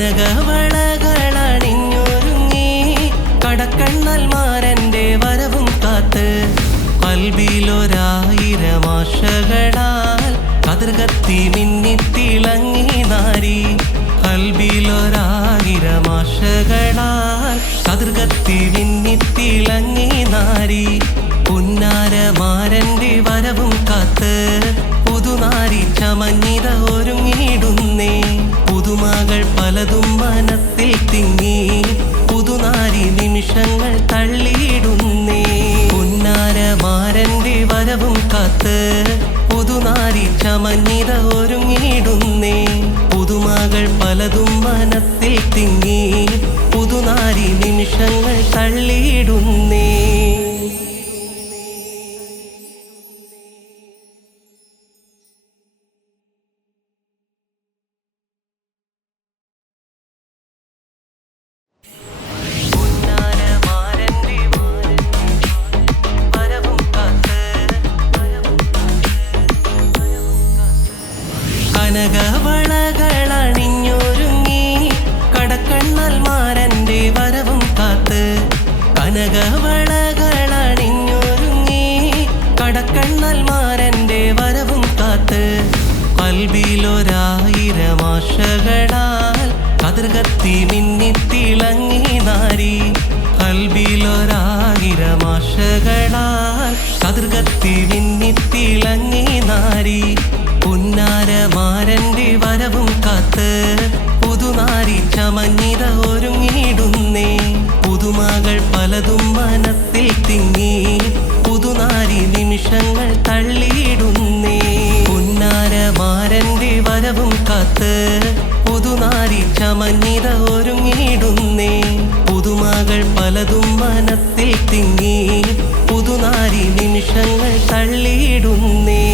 കനകവളകളണിഞ്ഞൊരുങ്ങി കടക്കണ്ണൽമാരൻ്റെ വരവും കാത്ത് കൽബിലൊരായിരം ആശകളാൽ കതിർകത്തി മിന്നിത്തിളങ്ങി നാരി കൽബിലൊരായിരം ആശകളാൽ കതിർകത്തി മിന്നിത്തിളങ്ങി നാരി പുന്നാരമാരൻ്റെ വരവും കാത്ത് പുതുനാരി ചമഞ്ഞിത ഒരുങ്ങിയിടുന്നേ പുതുമകൾ പലതും മനത്തിൽ തിങ്ങി പുതുനാരി നിമിഷങ്ങൾ തള്ളിയിടുന്നേ പുന്നാരമാരൻ്റെ വരവും കാത്ത് പുതുനാരി ചമഞ്ഞിത ഒരുങ്ങിയിടുന്നേ പുതുമകൾ പലതും മനത്തിൽ തിങ്ങി പുതുനാരി നിമിഷങ്ങൾ തള്ളിയിടുന്നേ. കനകവളകളണിഞ്ഞൊരുങ്ങി കടക്കണ്ണൽമാരൻ്റെ വരവും കാത്ത് കനകവളകളണിഞ്ഞൊരുങ്ങി കടക്കണ്ണൽമാരൻ്റെ വരവും കാത്ത് കൽബിലൊരായിരം ആശകളാൽ കതിർകത്തി മിന്നിത്തിളങ്ങി നാരി കൽബിലൊരായിരം ആശകളാൽ കതിർകത്തി മിന്നിത്തിളങ്ങി നാരി പുന്നാരമാരൻ്റെ വരവും കാത്ത് പുതുനാരി ചമഞ്ഞിത ഒരുങ്ങിയിടുന്നേ പുതുമകൾ പലതും മനത്തിൽ തിങ്ങി പുതുനാരി നിമിഷങ്ങൾ തള്ളിയിടുന്നേ പുന്നാരമാരൻ്റെ വരവും കാത്ത് പുതുനാരി ചമഞ്ഞിത ഒരുങ്ങിയിടുന്നേ പുതുമകൾ പലതും മനത്തിൽ തിങ്ങി പുതുനാരി നിമിഷങ്ങൾ തള്ളിയിടുന്നേ.